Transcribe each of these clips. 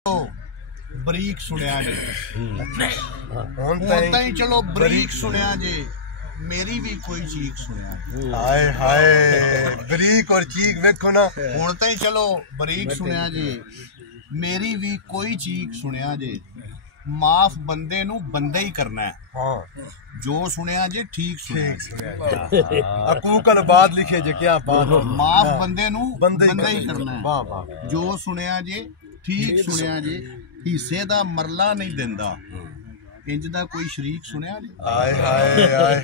बरीक सुनिया जे हुण ताईं चलो बरीक सुनिया जे मेरी भी कोई चीख सुनिया। हाय हाय बरीक और चीख वेखो ना। हुण ताईं चलो बरीक सुनिया जे मेरी भी कोई चीख सुनिया जे माफ बंदे नू बंदा ही करना है। हाँ जो सुनिया जे ठीक सुनिया। अकूकल बाद लिखे जे क्या बात। माफ बंदे नू बंदा ही करना है। वाह वाह। जो सुनिया जे ठीक सुनिया जे हिस्से दा मरला नहीं देंदा। इंज दा कोई शरीक सुनिया जे। हाय हाय हाय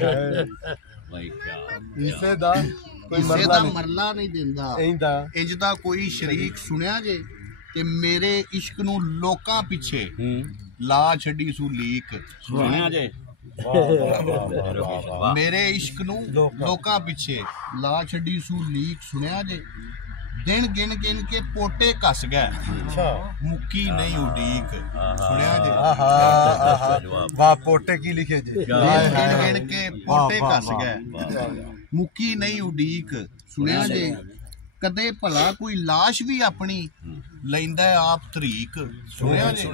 हिस्से दा मरला नहीं देंदा। इंज दा कोई शरीक सुनिया जे ते मेरे इश्क नू लोकां पिछे ला छड़ी सू लीक सुनिया जे। मेरे इश्क नू लोकां पिछे ला छड़ी सू लीक सुनिया जे दिन गिन गिन के पोटे कस गए मुक्की नहीं उड़ीक सुनिया जे। वाह पोटे की लिखे जे दिन गिन गिन के पोटे कस गए मुक्की नहीं उड़ीक सुनिया जे। कदे भला कोई लाश भी अपनी लैंदा है आप तरीक सुनिया जे।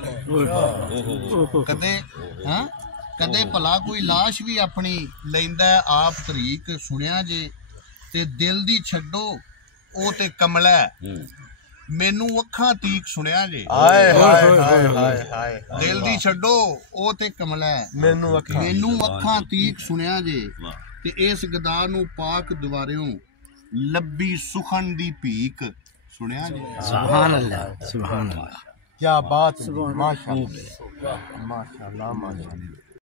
कदे भला कोई लाश भी अपनी लैंदा है आप तरीक सुनिया जे। ते दिल दी छड्डो ओ ते कमला मैनू अखां तीक सुनिया जे। हाय हाय हाय हाय हाय दिल दी छड्डो ओ ते कमला मैनू अखां तीक सुनिया जे। ते इस गदा नू पाक दवारियों लब्बी सुखन दी भीक सुनिया जे। सुभान अल्लाह सुभान अल्लाह क्या बात। माशाअल्लाह माशाअल्लाह माशाअल्लाह।